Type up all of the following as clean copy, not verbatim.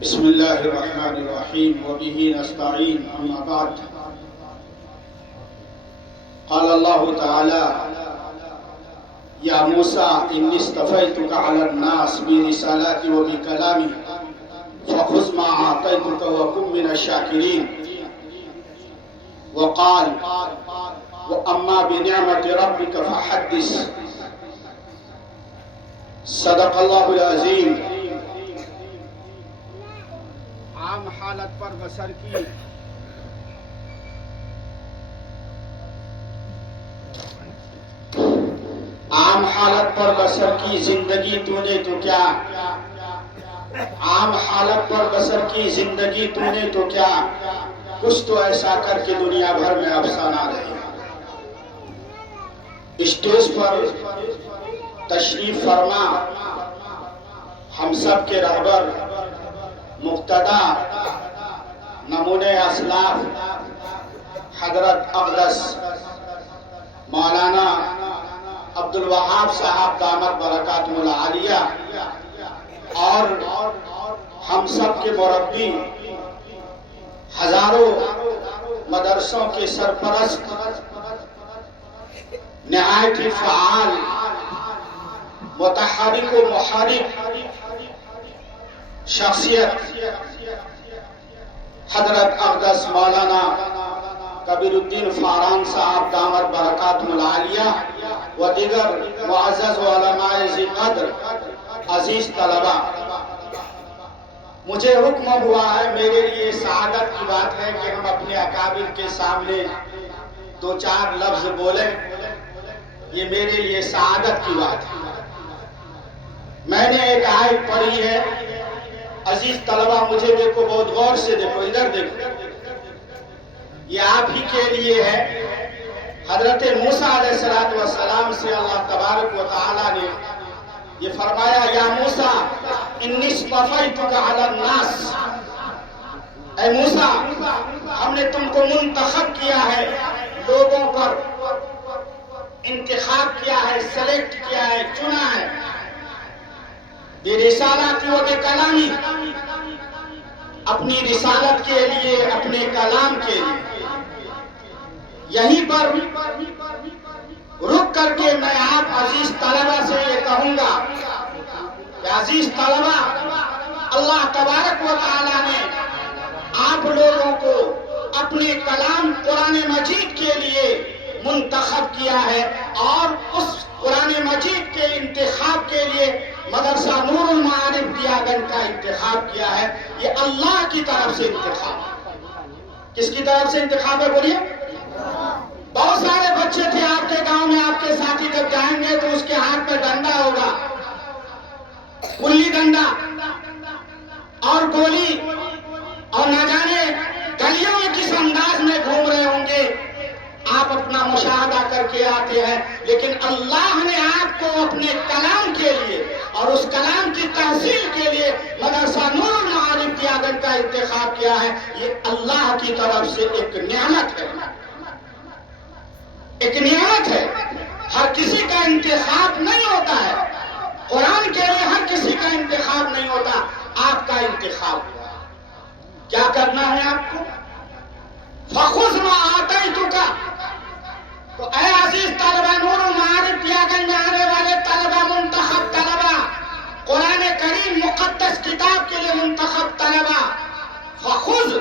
بسم الله الرحمن الرحيم وبه نستعين أما بعد. قال الله تعالى: يا موسى إني اصطفيتك على الناس برسالاتي وبكلامي فخذ ما أعطيتك وكن من الشاكرين. وقال: وأما بنعمة ربك فحدث. صدق اللہ العظیم. عام حالت پر بسر کی عام حالت پر بسر کی زندگی تو نے تو کیا، عام حالت پر بسر کی زندگی تو نے تو کیا، کچھ تو ایسا کر کے دنیا بھر میں افسانہ رہے. اسٹیج پر تشریف فرما ہم سب کے رہبر، مقتدا، نمونۂ اسلاف حضرت اقدس مولانا عبدالوہاب صاحب دامت برکاتہ العالیہ اور ہم سب کے مربی، ہزاروں مدرسوں کے سرپرست، نہایت ہی فعال، متحرک و محرک شخصیت حضرت اقدس مولانا کبیر الدین فاران صاحب دامت برکاتہ العالیہ و دیگر معزز علماء ذی قدر، عزیز طلبہ، مجھے حکم ہوا ہے، میرے لیے سعادت کی بات ہے کہ ہم اپنے اکابر کے سامنے دو چار لفظ بولیں. یہ میرے لیے سعادت کی بات ہے. میں نے ایک آیت پڑھی ہے، عزیز طلبہ مجھے دیکھو، بہت غور سے دیکھو، ادھر دیکھو، یہ آپ ہی کے لیے ہے. حضرت موسیٰ علیہ السلام سے اللہ تبارک و تعالیٰ نے یہ فرمایا: یا موسیٰ انی اصطفیتک علی الناس. اے موسیٰ، ہم نے تم کو منتخب کیا ہے، لوگوں پر انتخاب کیا ہے، سلیکٹ کیا ہے، چنا ہے. برسالاتی و بکلامی، اپنی رسالت کے لیے، اپنے کلام کے لیے. یہیں پر رک کر کے میں آپ عزیز طلبہ سے یہ کہوں گا کہ عزیز طلبہ، اللہ تبارک و تعالیٰ نے آپ لوگوں کو اپنے کلام قرآن مجید کے لیے منتخب کیا ہے، اور اس قرآن مجید کے انتخاب کے لیے مدرسہ نور المعارف دیاگنج کا انتخاب کیا ہے. یہ اللہ کی طرف سے انتخاب ہے. کس کی طرف سے انتخاب ہے بولیے؟ بہت سارے بچے تھے آپ کے گاؤں میں، آپ کے ساتھی جب جائیں گے تو اس کے ہاتھ میں ڈنڈا ہوگا، گلی ڈنڈا اور گولی، اور نہ جانے گلیوں میں کس انداز میں گھوم رہے ہوں گے. آپ اپنا مشاہدہ کر کے آتے ہیں، لیکن اللہ نے آپ کو اپنے کلام کے لیے اور اس کلام کی تحصیل کے لیے مدرسہ نور المعارف دیاگنج کا انتخاب کیا ہے. یہ اللہ کی طرف سے ایک نعمت ہے، ایک نعمت ہے. ہر کسی کا انتخاب نہیں ہوتا ہے، قرآن کے لیے ہر کسی کا انتخاب نہیں ہوتا. آپ کا انتخاب کیا کرنا ہے آپ کو؟ فخذ ما آتیتک. تو اے عزیز طلبہ، نور المعارف دیاگنج آنے والے طلبہ، منتخب طلبہ، قرآن کریم مقدس کتاب کے لیے منتخب طلبہ، فخذ،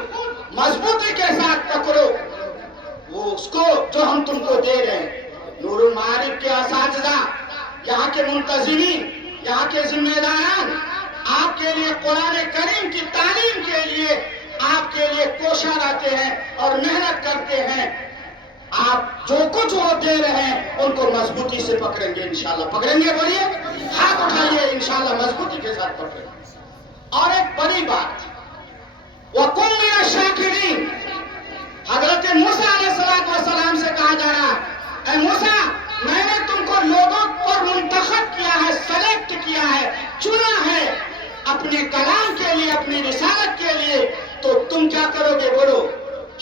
مضبوطی کے ساتھ پکڑو وہ اس کو جو ہم تم کو دے رہے ہیں. نور المعارف کے اساتذہ، یہاں کے منتظمین، یہاں کے ذمہ داران آپ کے لیے قرآن کریم کی تعلیم کے لیے آپ کے لیے کوشاں رہتے ہیں اور محنت کرتے ہیں. آپ جو کچھ وہ دے رہے ہیں ان کو مضبوطی سے پکڑیں گے انشاءاللہ. پکڑیں گے؟ بولیے، ہاتھ اٹھائیے، انشاءاللہ مضبوطی کے ساتھ پکڑیں گے. اور ایک بڑی بات، وَكُن مِّنَ الشَّاكِرِينَ. حضرت موسیٰ علیہ السلام سے کہا جا رہا ہے: اے موسیٰ، میں نے تم کو لوگوں پر منتخب کیا ہے، سلیکٹ کیا ہے، چنا ہے اپنے کلام کے لیے، اپنی رسالت کے لیے. تو تم کیا کرو گے؟ بولو،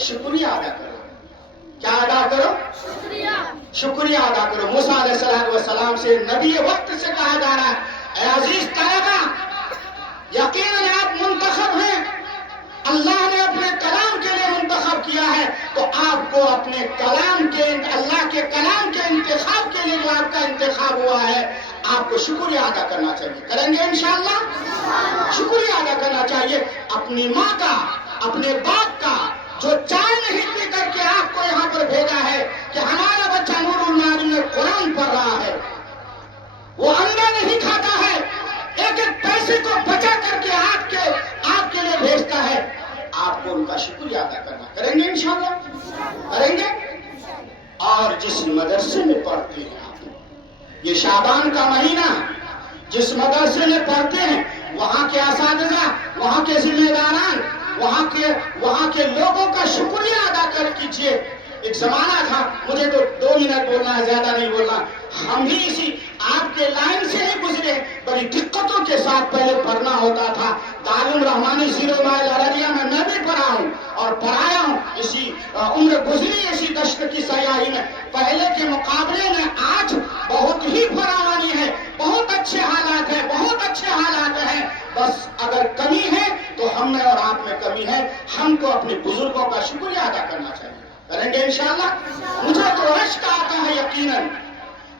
شکریہ ادا کرو. کیا ادا کرو؟ شکریہ ادا کرو. موسیٰ علیہ السلام سے، نبی وقت سے کہا جا رہا ہے: اے عزیز طلبہ، یقیناً آپ منتخب ہیں، کیا ہے تو آپ کو اپنے کلام کے اللہ کے کلام کے انتخاب کے لیے جو آپ کا انتخاب ہوا ہے آپ کو شکریہ ادا کرنا چاہیے. کریں گے انشاءاللہ؟ شکریہ ادا کرنا چاہیے اپنی ماں کا، اپنے باپ کا، جو چائے نہیں پی کر کے آپ کو یہاں پر بھیجا ہے کہ ہمارا بچہ نور المعارف میں قرآن پڑھ رہا ہے. وہ انڈا نہیں کھاتا ہے، ایک ایک پیسے کو بچا کر کے آپ کے لیے بھیجتا ہے. آپ کو ان کا شکریہ ادا کرنا. کریں گے انشاءاللہ؟ کریں گے. اور جس مدرسے میں پڑھتے ہیں آپ، یہ شعبان کا مہینہ، جس مدرسے میں پڑھتے ہیں وہاں کے اساتذہ، وہاں کے ذمہ داران، وہاں کے لوگوں کا شکریہ ادا کر کیجیے. ایک زمانہ تھا، مجھے تو 2 منٹ بولنا ہے، زیادہ نہیں بولنا. ہم بھی اسی آپ کے لائن سے ہی گزرے، بڑی دقتوں کے ساتھ پہلے پڑھنا ہوتا تھا. تعلیم رحمانی 0 مائل ارریہ میں بھی پڑھا ہوں اور پڑھایا ہوں. اسی عمر گزری اسی دشت کی سیاحی میں. پہلے کے مقابلے میں آج بہت ہی فراوانی ہے، بہت اچھے حالات ہیں، بہت اچھے حالات ہیں. بس اگر کمی ہے تو ہم میں اور آپ میں کمی ہے. ہم کو اپنے بزرگوں کا شکریہ ادا کرنا چاہیے. کریں گے انشاءاللہ؟ مجھے تو رشک آتا ہے یقیناً.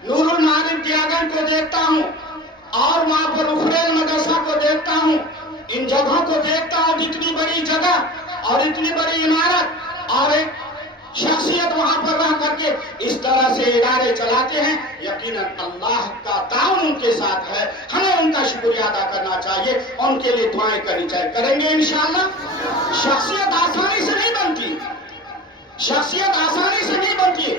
نور المعارف دیاگن کو دیکھتا ہوں اور وہاں پر اخریل مدرسہ کو دیکھتا ہوں، ان جگہوں کو دیکھتا ہوں. اتنی بڑی جگہ اور اتنی بڑی عمارت اور ایک شخصیت وہاں پر رہ کر کے اس طرح سے ادارے چلاتے ہیں. یقیناً اللہ کا تعاون ان کے ساتھ ہے. ہمیں ان کا شکریہ ادا کرنا چاہیے، ان کے لیے دعائیں کرنی چاہیے. کریں گے انشاءاللہ؟ شخصیت آسانی سے نہیں بنتی، شخصیت آسانی سے نہیں بنتی.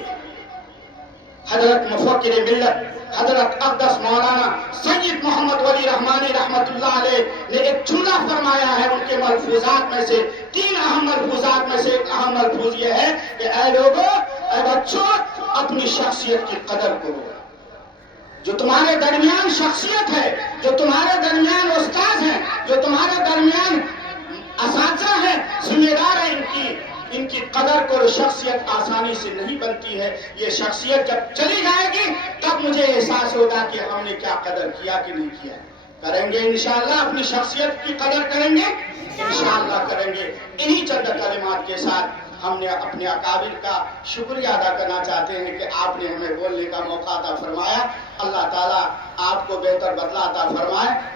حضرت مفکر ملت حضرت اقدس مولانا سید محمد ولی رحمانی رحمت اللہ علیہ نے ایک جملہ فرمایا ہے. ان کے ملفوظات میں سے 3 اہم ملفوظات میں سے ایک اہم ملفوظ یہ ہے کہ اے لوگوں، اے بچوں، اپنی شخصیت کی قدر کرو. جو تمہارے درمیان شخصیت ہے، جو تمہارے درمیان استاد ہیں، جو تمہارے درمیان اساتذہ ہیں، ذمہ دار ہیں، ان کی قدر کرو. شخصیت آسانی سے نہیں بنتی ہے. یہ شخصیت جب چلی جائے گی تب مجھے احساس ہوگا کہ ہم نے کیا قدر کیا کہ نہیں کیا. کریں گے انشاءاللہ؟ اپنی شخصیت کی قدر کریں گے انشاءاللہ کریں گے. انہی چند کلمات کے ساتھ ہم نے اپنے اکابر کا شکریہ ادا کرنا چاہتے ہیں کہ آپ نے ہمیں بولنے کا موقع عطا فرمایا. اللہ تعالیٰ آپ کو بہتر بدلہ عطا فرمائے.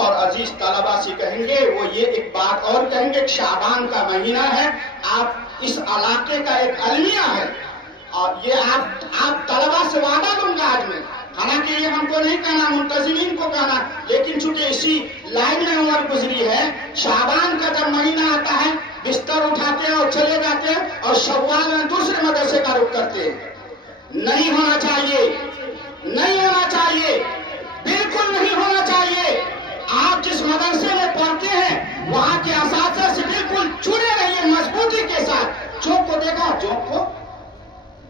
اور عزیز طلبہ سے کہیں گے، وہ یہ ایک بات اور کہیں گے، شعبان کا مہینہ ہے، آپ اس علاقے کا ایک المیہ ہے اور یہ آپ طلبہ سے وعدہ دوں گا آج میں. حالانکہ یہ ہم کو نہیں کہنا، منتظمین کو کہنا، لیکن چونکہ اسی لائن میں عمر گزری ہے. شعبان کا جب مہینہ آتا ہے بستر اٹھاتے ہیں اور چلے جاتے ہیں اور شوال میں دوسرے مدرسے کا رخ کرتے ہیں. نہیں ہونا چاہیے، نہیں ہونا چاہیے، بالکل نہیں ہونا چاہیے. آپ جس مدرسے میں پڑھتے ہیں وہاں کے اساتذہ سے بالکل جڑے رہیے مضبوطی کے ساتھ. چوک کو دیکھا، چوک کو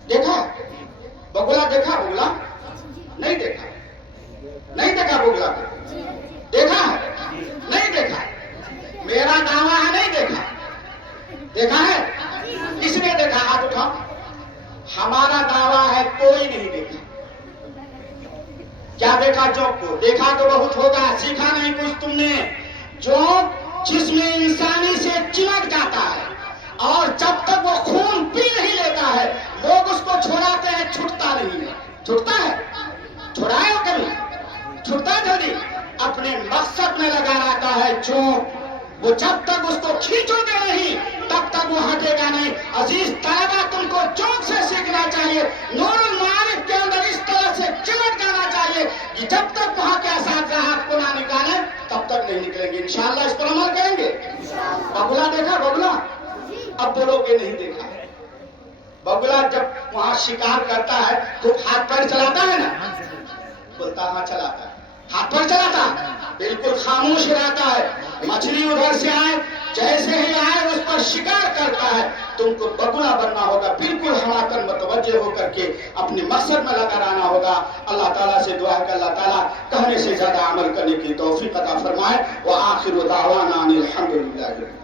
دیکھا، بگلا دیکھا، بگلا نہیں دیکھا، نہیں دیکھا، بگلا دیکھا ہے نہیں دیکھا. میرا دعویٰ ہے نہیں دیکھا. دیکھا ہے؟ کس نے دیکھا؟ ہاتھ اٹھاؤ. ہمارا دعویٰ ہے کوئی نہیں دیکھا. کیا دیکھا؟ چوک کو دیکھا تو بہت ہوگا، سیکھا نہیں کچھ تم نے. چوک جس میں انسانی سے چمٹ جاتا ہے اور جب تک وہ خون پی نہیں لیتا ہے لوگ اس کو چھوڑاتے ہیں، چھٹتا نہیں ہے. چھٹتا ہے؟ چھڑائے ہو کبھی؟ چھٹتا جلدی؟ اپنے مقصد میں لگا رہتا ہے چوک. وہ جب تک اس کو کھینچو گے نہیں تب تک وہ ہٹے گا نہیں. عزیز طلبہ، تم کو چوک سے سیکھنا چاہیے. نور المعارف کے اندر اس طرح سے چمٹ جانا چاہیے کہ جب تک وہاں کے اساتذہ آپ کو نہ نکالیں تب تک نہیں نکلیں گے. انشاءاللہ اس پر عمل کریں گے. بگلا دیکھا؟ بگلا اب بولو کہ نہیں دیکھا. بگلا جب وہاں شکار کرتا ہے تو ہاتھ پیر چلاتا ہے نا؟ بولتا ہاں چلاتا ہے. ہاتھ پیر چلاتا بالکل خاموش رہتا ہے. مچھلی ادھر سے آئے، جیسے ہی آئے اس پر شکار کرتا ہے. تم کو بگلا بننا ہوگا، بالکل ہماکن متوجہ ہو کر کے اپنے مقصد میں لگا رہنا ہوگا. اللہ تعالیٰ سے دعا ہے کہ اللہ تعالیٰ کہنے سے زیادہ عمل کرنے کی توفیق عطا فرمائے. وآخر دعوانا ان الحمدللہ.